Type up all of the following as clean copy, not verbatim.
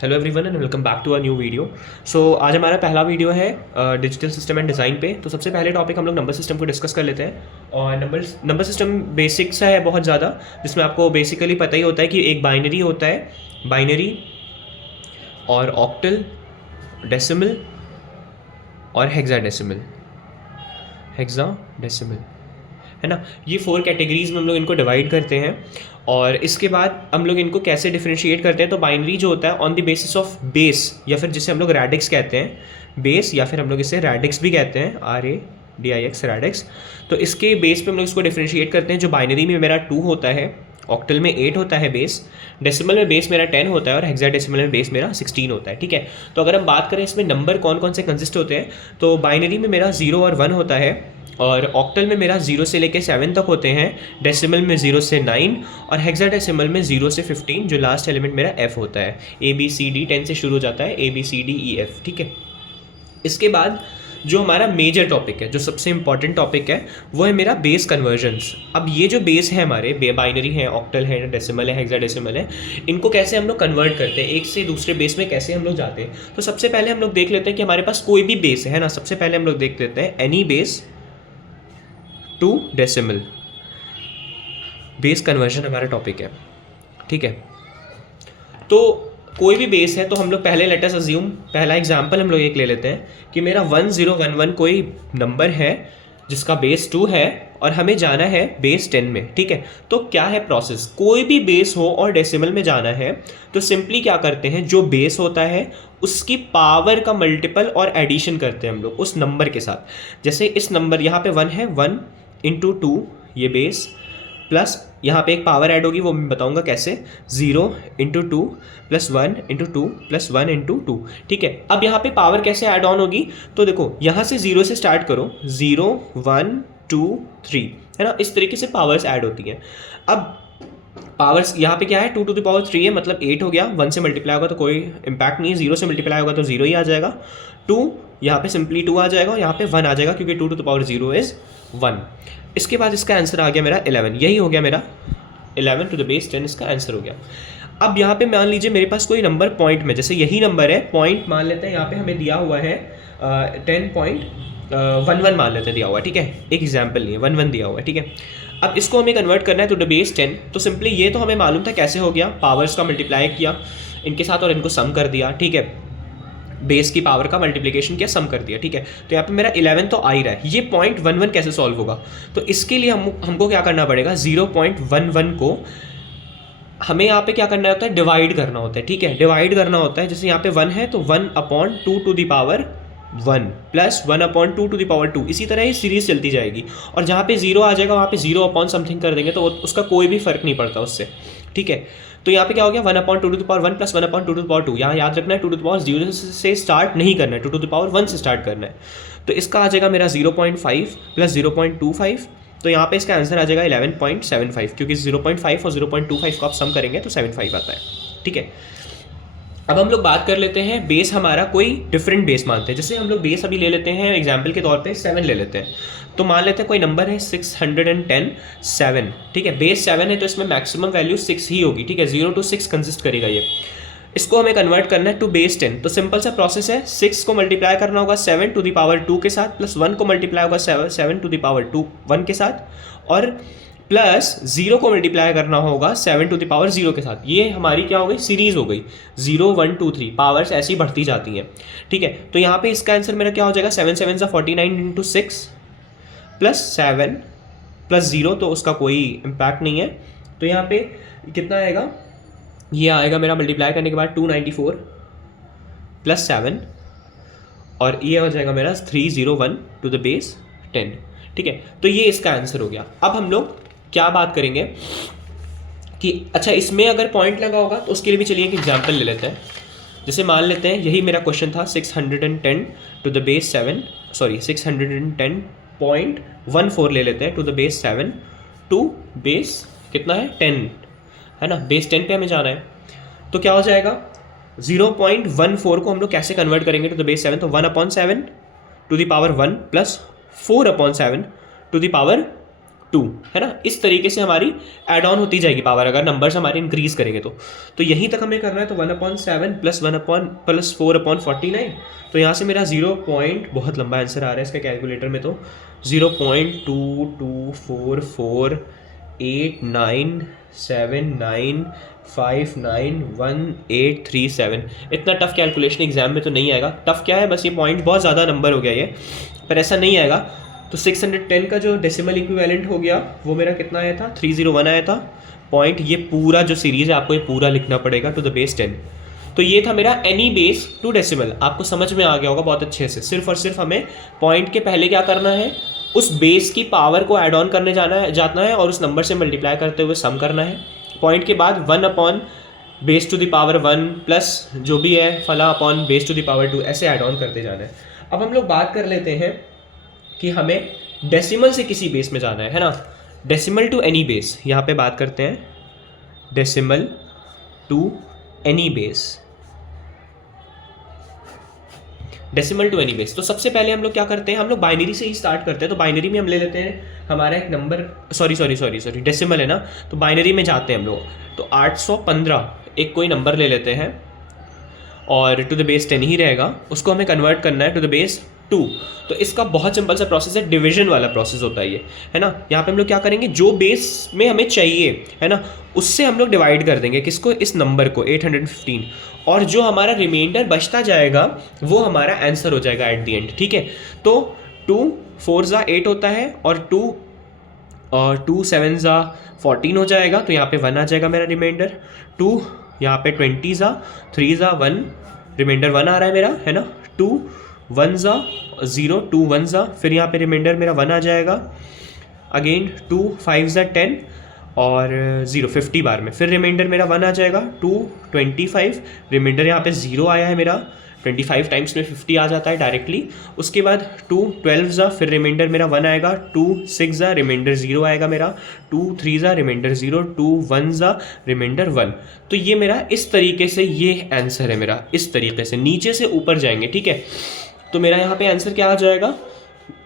Hello everyone and welcome back to a new video. So आज हमारा पहला video है डिजिटल सिस्टम एंड डिज़ाइन पे। तो सबसे पहले टॉपिक हम लोग नंबर सिस्टम को डिस्कस कर लेते हैं। और नंबर सिस्टम बेसिक सा है बहुत ज़्यादा, जिसमें आपको बेसिकली पता ही होता है कि एक बाइनरी होता है, बाइनरी और ऑक्टल, डेसिमल और हेक्साडेसिमल है ना। ये 4 कैटेगरीज में हम लोग इनको डिवाइड करते हैं। और इसके बाद हम लोग इनको कैसे डिफरेंशिएट करते हैं, तो बाइनरी जो होता है on the basis of base, या फिर जिसे हम लोग रैडिक्स कहते हैं, बेस, या फिर हम लोग इसे रैडिक्स भी कहते हैं, RADIX रैडिक्स। तो इसके बेस पे हम लोग इसको डिफरेंशिएट करते हैं। जो बाइनरी में मेरा 2 होता है, ऑक्टल में 8 होता है बेस, डेसिमल में बेस मेरा 10 होता है और हेक्साडेसिमल में बेस मेरा 16 होता है। ठीक है, तो अगर हम बात करें इसमें नंबर कौन कौन से कंसिस्ट होते हैं, तो बाइनरी में मेरा 0 और 1 होता है, और ऑक्टल में मेरा 0 से लेकर 7 तक होते हैं, डेसिमल में 0 से 9 और हेक्साडेसिमल में 0 से 15, जो लास्ट एलिमेंट मेरा F होता है। ABCD 10 से शुरू हो जाता है, ABCDEF। ठीक है, इसके बाद जो हमारा मेजर टॉपिक है, जो सबसे इंपॉर्टेंट टॉपिक है, वो है मेरा बेस कन्वर्जन्स। अब ये जो बेस है हमारे, बाइनरी है, ऑक्टल है, डेसिमल है, हेक्साडेसिमल है, इनको कैसे हम लोग कन्वर्ट करते हैं, एक से दूसरे बेस में कैसे हम लोग जाते हैं। तो सबसे पहले हम लोग देख लेते हैं कि हमारे पास कोई भी बेस है ना। सबसे पहले हम लोग देख लेते हैं any base to decimal. Base conversion हमारा टॉपिक है। ठीक है, तो कोई भी बेस है तो हम लोग पहले लेट अस अज्यूम, पहला एग्जांपल हम लोग एक ले लेते हैं कि मेरा 1011 कोई नंबर है जिसका बेस 2 है और हमें जाना है बेस 10 में। ठीक है, तो क्या है प्रोसेस, कोई भी बेस हो और डेसिमल में जाना है तो सिंपली क्या करते हैं, जो बेस होता है उसकी पावर का मल्टीपल और एडिशन करते हैं हम लोग उस नंबर के साथ। जैसे इस नंबर यहाँ पे 1 है, 1 इंटू 2 ये बेस, प्लस यहाँ पे एक पावर ऐड होगी, वो मैं बताऊंगा कैसे, 0 into 2 plus 1 into 2 plus 1 into 2। ठीक है, अब यहाँ पे पावर कैसे ऐड ऑन होगी, तो देखो यहाँ से 0 से स्टार्ट करो, 0 1 2 3, है ना। इस तरीके से पावर्स ऐड होती हैं। अब पावर्स यहाँ पे क्या है, 2 टू द पावर 3 है, मतलब 8 हो गया। 1 से मल्टीप्लाई होगा तो कोई इंपैक्ट नहीं है, 0 से मल्टीप्लाई होगा तो 0 ही आ जाएगा। 2 यहाँ पे सिंपली 2 आ जाएगा और यहाँ पे 1 आ जाएगा, क्योंकि 2 टू द पावर 0 इज़ 1। इसके बाद इसका आंसर आ गया मेरा 11, यही हो गया मेरा 11 टू द बेस 10, इसका आंसर हो गया। अब यहाँ पे मान लीजिए मेरे पास कोई नंबर पॉइंट में, जैसे यही नंबर है, पॉइंट मान लेते हैं, यहाँ पे हमें दिया हुआ है 10.11 मान लेते हैं दिया हुआ। ठीक है, एक एग्जाम्पल नहीं है, 11 दिया हुआ है। ठीक है, अब इसको हमें कन्वर्ट करना है टू द बेस 10। तो सिंपली ये तो हमें मालूम था कैसे हो गया, पावर्स का मल्टीप्लाई किया इनके साथ और इनको सम कर दिया। ठीक है, बेस की पावर का मल्टीप्लिकेशन किया, सम कर दिया। ठीक है, तो यहाँ पे मेरा 11 तो आ ही रहा है। ये 0.11 कैसे सॉल्व होगा, तो इसके लिए हमको क्या करना पड़ेगा, 0.11 को हमें यहाँ पे क्या करना होता है, डिवाइड करना होता है। ठीक है, डिवाइड करना होता है, जैसे यहाँ पे 1 है तो 1/2 to the power 1 plus 1/2 to the power 2, इसी तरह ये सीरीज चलती जाएगी। और जहाँ पे 0 आ जाएगा वहाँ पे 0 अपॉन समथिंग कर देंगे, तो उसका कोई भी फर्क नहीं पड़ता उससे। ठीक है, तो यहाँ पे क्या हो गया, 1/2 to the power 1 plus 1/2 to the power 2। यहाँ याद रखना है 2 टू द पावर 0 से स्टार्ट नहीं करना है, 2 टू द पावर 1 से स्टार्ट करना है। तो इसका आ जाएगा मेरा 0.5 प्लस 0.25, तो यहाँ पे इसका आंसर आ जाएगा 11.75, क्योंकि 0.5 और 0.25 को आप सम करेंगे तो 75 आता है। ठीक है, अब हम लोग बात कर लेते हैं बेस हमारा कोई डिफरेंट बेस मानते हैं। जैसे हम लोग बेस अभी ले लेते हैं एग्जाम्पल के तौर पे 7 ले लेते हैं। तो मान लेते हैं कोई नंबर है 610 7। ठीक है, बेस 7 है तो इसमें मैक्सिमम वैल्यू 6 ही होगी। ठीक है, 0 to 6 कंसिस्ट करेगा ये। इसको हमें कन्वर्ट करना है टू बेस 10। तो सिंपल सा प्रोसेस है, 6 को मल्टीप्लाई करना होगा 7 टू द पावर 2 के साथ, प्लस 1 को मल्टीप्लाई होगा 7 टू द पावर 2 1 के साथ, और प्लस 0 को मल्टीप्लाई करना होगा 7 टू द पावर 0 के साथ। ये हमारी क्या हो गई, सीरीज हो गई, 0 1 2 3, पावर्स ऐसी बढ़ती जाती हैं। ठीक है, तो यहाँ पे इसका आंसर मेरा क्या हो जाएगा, 7 7 49 इंटू 6 प्लस 7 प्लस 0, तो उसका कोई इम्पैक्ट नहीं है। तो यहाँ पे कितना आएगा, ये आएगा मेरा मल्टीप्लाई करने के बाद 294 प्लस 7, और ये हो जाएगा मेरा 301 टू द बेस 10। ठीक है, तो ये इसका आंसर हो गया। अब हम लोग क्या बात करेंगे कि अच्छा इसमें अगर पॉइंट लगा होगा तो उसके लिए भी चलिए एक एग्जाम्पल ले लेते हैं। जैसे मान लेते हैं यही मेरा क्वेश्चन था, 610 टू द बेस 7, सॉरी 610.14 ले लेते हैं to the base 7 to base कितना है 10, है ना, बेस 10 पे हमें जाना है। तो क्या हो जाएगा, 0.14 को हम लोग कैसे कन्वर्ट करेंगे टू द बेस 7, तो 1/7 to the power 1 plus 4/7 to the power 2, है ना। इस तरीके से हमारी ऐड ऑन होती जाएगी पावर, अगर नंबर्स हमारे इंक्रीज करेंगे तो यहीं तक हमें करना है। तो 1/7 + 4/49। तो यहाँ से मेरा 0 पॉइंट, बहुत लंबा आंसर आ रहा है इसका कैलकुलेटर में, तो 0.22448979591837। इतना टफ कैलकुलेशन एग्जाम में तो नहीं आएगा। टफ क्या है, बस ये पॉइंट बहुत ज़्यादा नंबर हो गया ये, पर ऐसा नहीं आएगा। तो 610 का जो डेसिमल इक्विवेलेंट हो गया वो मेरा कितना आया था, 301 आया था पॉइंट। ये पूरा जो सीरीज़ है आपको ये पूरा लिखना पड़ेगा टू द बेस 10। तो ये था मेरा एनी बेस टू डेसिमल। आपको समझ में आ गया होगा बहुत अच्छे से। सिर्फ और सिर्फ हमें पॉइंट के पहले क्या करना है, उस बेस की पावर को ऐड ऑन करने जाना है और उस नंबर से मल्टीप्लाई करते हुए सम करना है। पॉइंट के बाद 1/base⁻1 प्लस जो भी है फला अपॉन base⁻2 ऐसे ऐड ऑन करते जाना है। अब हम लोग बात कर लेते हैं कि हमें डेसिमल से किसी बेस में जाना है ना। डेसिमल टू एनी बेस, यहाँ पे बात करते हैं decimal to any base. Decimal to any base, तो सबसे पहले हम लोग क्या करते हैं, हम लोग बाइनरी से ही स्टार्ट करते हैं। तो बाइनरी में हम ले लेते हैं हमारा एक नंबर, सॉरी डेसिमल है ना, तो बाइनरी में जाते हैं हम लोग। तो 815 एक कोई नंबर ले लेते हैं और टू द बेस 10 ही रहेगा, उसको हमें कन्वर्ट करना है टू द बेस 2। तो इसका बहुत सिंपल सा प्रोसेस है, डिवीजन वाला प्रोसेस होता है ये, है ना। यहाँ पे हम लोग क्या करेंगे, जो बेस में हमें चाहिए है ना उससे हम लोग डिवाइड कर देंगे किसको, इस नंबर को 815, और जो हमारा रिमाइंडर बचता जाएगा वो हमारा आंसर हो जाएगा एट द एंड, ठीक है। तो 2 4 8 होता है और 2 7 14 हो जाएगा, तो यहाँ पे 1 आ जाएगा मेरा रिमाइंडर। 2 यहाँ पे 20 3 1, रिमाइंडर 1 आ रहा है मेरा, है ना। 2 1 0, 2 1 फिर यहाँ पे रिमाइंडर मेरा 1 आ जाएगा। अगेन 2 5 10 और 0 50 बार में फिर रिमाइंडर मेरा 1 आ जाएगा। 2 25, रिमाइंडर यहाँ पे 0 आया है मेरा, 25 टाइम्स में 50 आ जाता है डायरेक्टली। उसके बाद 2 12 फिर रिमाइंडर मेरा 1 आएगा। 2 6 रिमाइंडर 0 आएगा मेरा। 2 3 रिमाइंडर 0, 2 1 रिमाइंडर 1। तो ये मेरा इस तरीके से ये आंसर है मेरा, इस तरीके से नीचे से ऊपर जाएंगे, ठीक है। तो मेरा यहाँ पे आंसर क्या आ जाएगा,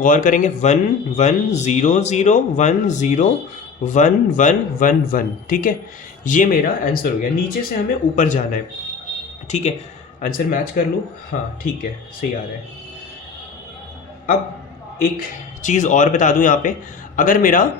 गौर करेंगे, 1 1 0 0 1 0 1 1 1 1, ठीक है। ये मेरा आंसर हो गया, नीचे से हमें ऊपर जाना है, ठीक है। आंसर मैच कर लूँ, हाँ ठीक है, सही आ रहा है। अब एक चीज़ और बता दूँ यहाँ पे, अगर मेरा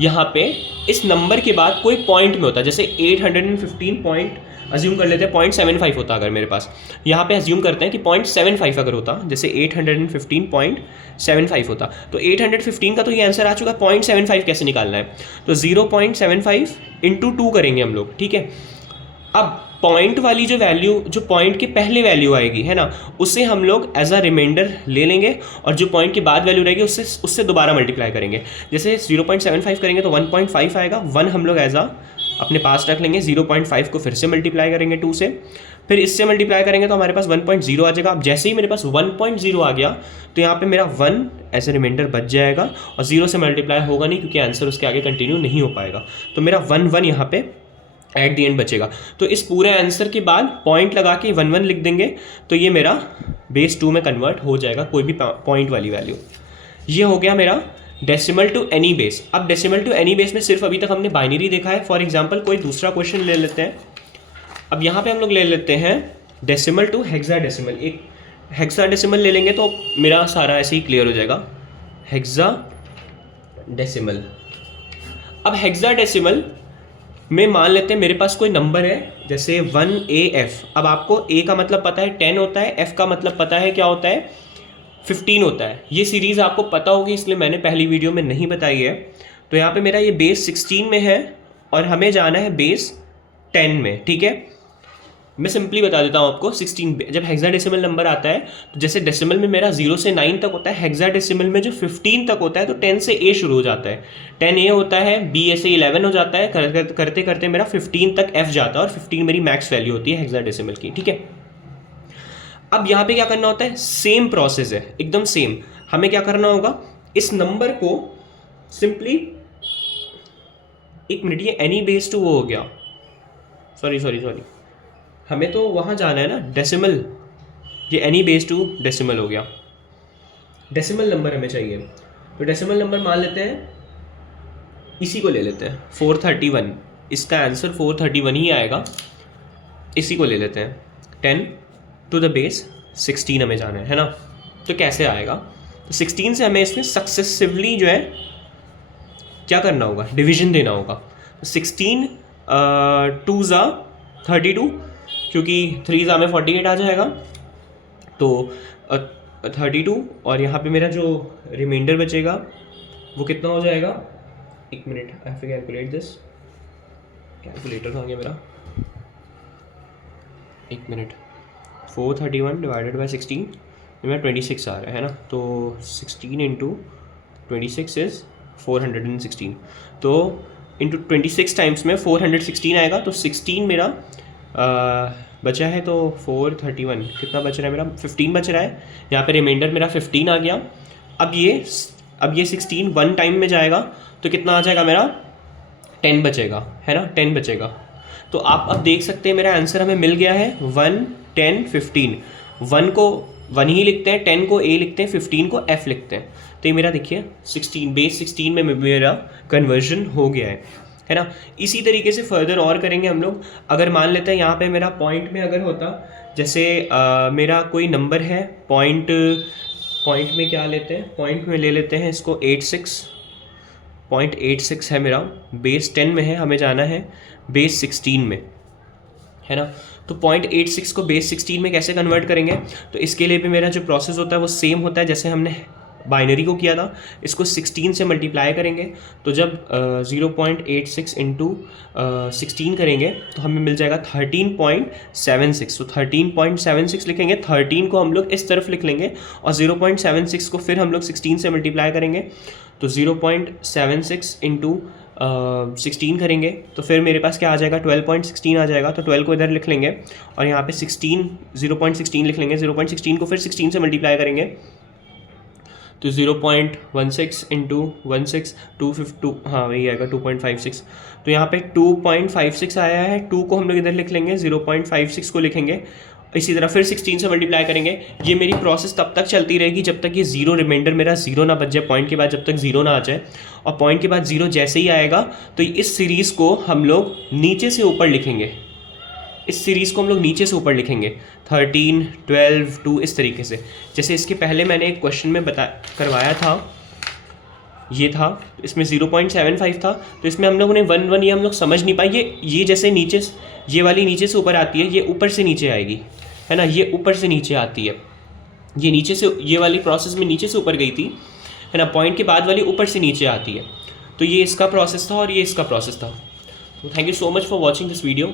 यहाँ पे इस नंबर के बाद कोई पॉइंट में होता, जैसे 815 पॉइंट अज्यूम कर लेते हैं 0.75 होता, अगर मेरे पास यहाँ पे अज्यूम करते हैं कि 0.75 अगर होता, जैसे 815.75 होता, तो 815 का तो ये आंसर आ चुका है, 0.75 कैसे निकालना है, तो 0.75 इंटू 2 करेंगे हम लोग, ठीक है। अब पॉइंट वाली जो वैल्यू, जो पॉइंट के पहले वैल्यू आएगी है ना, उसे हम लोग एज अ रिमाइंडर ले लेंगे और जो पॉइंट के बाद वैल्यू रहेगी उससे दोबारा मल्टीप्लाई करेंगे। जैसे 0.75 करेंगे तो 1.5 आएगा, 1 हम लोग एज अ अपने पास रख लेंगे, 0.5 को फिर से मल्टीप्लाई करेंगे 2 से, फिर इससे मल्टीप्लाई करेंगे तो हमारे पास 1.0 आ जाएगा। अब जैसे ही मेरे पास 1.0 आ गया तो यहाँ पे मेरा 1 एज ए रिमाइंडर बच जाएगा और 0 से मल्टीप्लाई होगा नहीं क्योंकि आंसर उसके आगे कंटिन्यू नहीं हो पाएगा, तो मेरा 1 1 यहाँ पे एट दी एंड बचेगा। तो इस पूरे आंसर के बाद पॉइंट लगा के 1 1 लिख देंगे तो ये मेरा बेस 2 में कन्वर्ट हो जाएगा, कोई भी पॉइंट वाली वैल्यू। ये हो गया मेरा डेसिमल टू एनी बेस। अब डेसिमल टू एनी बेस में सिर्फ अभी तक हमने बाइनरी देखा है। फॉर एग्जांपल कोई दूसरा क्वेश्चन ले लेते हैं। अब यहाँ पे हम लोग ले लेते हैं डेसिमल टू हेक्साडेसिमल। एक हेक्साडेसिमल ले लेंगे तो मेरा सारा ऐसे ही क्लियर हो जाएगा, हेक्साडेसिमल। अब हेक्साडेसिमल में मान लेते हैं मेरे पास कोई नंबर है जैसे 1AF। अब आपको A का मतलब पता है 10 होता है, F का मतलब पता है क्या होता है 15 होता है। ये सीरीज़ आपको पता होगी इसलिए मैंने पहली वीडियो में नहीं बताई है। तो यहाँ पे मेरा ये बेस 16 में है और हमें जाना है बेस 10 में, ठीक है। मैं सिंपली बता देता हूँ आपको, 16 जब हेक्साडेसिमल नंबर आता है तो जैसे डेसिमल में मेरा 0 से 9 तक होता है, हेक्साडेसिमल में जो 15 तक होता है तो 10 से A शुरू हो जाता है, 10A होता है, B से 11 हो जाता है, करते करते मेरा 15 तक F जाता है और 15 मेरी मैक्स वैल्यू होती है हेक्साडेसिमल की, ठीक है। अब यहाँ पे क्या करना होता है, सेम प्रोसेस है एकदम सेम। हमें क्या करना होगा, इस नंबर को सिंपली, एक मिनट, ये एनी बेस टू वो हो गया, सॉरी हमें तो वहाँ जाना है ना डेसिमल, ये एनी बेस टू डेसिमल हो गया। डेसिमल नंबर हमें चाहिए तो डेसिमल नंबर मान लेते हैं इसी को ले लेते हैं 431, इसका आंसर 431 ही आएगा, इसी को ले लेते हैं। 10 टू द बेस 16 हमें जाना है ना। तो कैसे आएगा, तो 16 से हमें इसमें सक्सेसिवली जो है क्या करना होगा, डिवीजन देना होगा। 16 2 ज़ा 32, क्योंकि 3 ज़ा में 48 आ जाएगा, तो 32, और यहाँ पे मेरा जो रिमाइंडर बचेगा वो कितना हो जाएगा, एक minute, I have to calculate this, calculator कहाँ गया मेरा, एक मिनट। 431 डिवाइडेड बाई 16 मेरा 26 आ रहा है ना, तो 16 इंटू 26 इज़ 416, तो इंटू 26 टाइम्स में 416 आएगा, तो 16 मेरा बचा है, तो 431 कितना बच रहा है मेरा, 15 बच रहा है, यहाँ पे रिमाइंडर मेरा 15 आ गया। अब ये 16 1 टाइम में जाएगा, तो कितना आ जाएगा मेरा, 10 बचेगा, है ना, 10 बचेगा। तो आप अब देख सकते हैं मेरा आंसर हमें मिल गया है 1 10 15। 1 को 1 ही लिखते हैं, 10 को A लिखते हैं, 15 को F लिखते हैं। तो ये मेरा देखिए 16 बेस 16 में मेरा कन्वर्जन हो गया है ना। इसी तरीके से फर्दर और करेंगे हम लोग। अगर मान लेते हैं यहाँ पे मेरा पॉइंट में अगर होता, जैसे मेरा कोई नंबर है, पॉइंट में क्या लेते हैं, पॉइंट में ले लेते हैं इसको 0.86 है मेरा, बेस 10 में है, हमें जाना है बेस 16 में, है ना। तो 0.86 को बेस 16 में कैसे कन्वर्ट करेंगे, तो इसके लिए भी मेरा जो प्रोसेस होता है वो सेम होता है जैसे हमने बाइनरी को किया था। इसको 16 से मल्टीप्लाई करेंगे, तो जब 0.86 इंटू 16 करेंगे तो हमें मिल जाएगा 13.76। तो 13.76 लिखेंगे, 13 को हम लोग इस तरफ लिख लेंगे और 0.76 को फिर हम लोग 16 से मल्टीप्लाई करेंगे, तो 0.76 इंटू 16 करेंगे, तो फिर मेरे पास क्या आ जाएगा, 12.16 आ जाएगा। तो 12 को इधर लिख लेंगे और यहाँ पे 0.16 लिख लेंगे। 0.16 को फिर 16 से मल्टीप्लाई करेंगे, तो 0.16 इंटू 16 252, हाँ वही आएगा 2.56। तो यहाँ पे 2.56 आया है, 2 को हम लोग इधर लिख लेंगे, 0.56 को लिखेंगे, इसी तरह फिर 16 से मल्टीप्लाई करेंगे। ये मेरी प्रोसेस तब तक चलती रहेगी जब तक ये जीरो रिमाइंडर मेरा जीरो ना बच जाए, पॉइंट के बाद जब तक जीरो ना आ जाए। और पॉइंट के बाद जीरो जैसे ही आएगा तो इस सीरीज़ को हम लोग नीचे से ऊपर लिखेंगे, इस सीरीज़ को हम लोग नीचे से ऊपर लिखेंगे 13 12 2 इस तरीके से। जैसे इसके पहले मैंने एक क्वेश्चन में करवाया था, ये था, इसमें 0.75 था, तो इसमें हम लोगों ने 1 1 ये हम लोग समझ नहीं पाए। ये जैसे नीचे, ये वाली नीचे से ऊपर आती है, ये ऊपर से नीचे आएगी, है ना, ये ऊपर से नीचे आती है, ये नीचे से, ये वाली प्रोसेस में नीचे से ऊपर गई थी, है ना, पॉइंट के बाद वाली ऊपर से नीचे आती है। तो ये इसका प्रोसेस था और ये इसका प्रोसेस था। तो thank you so much for watching this video.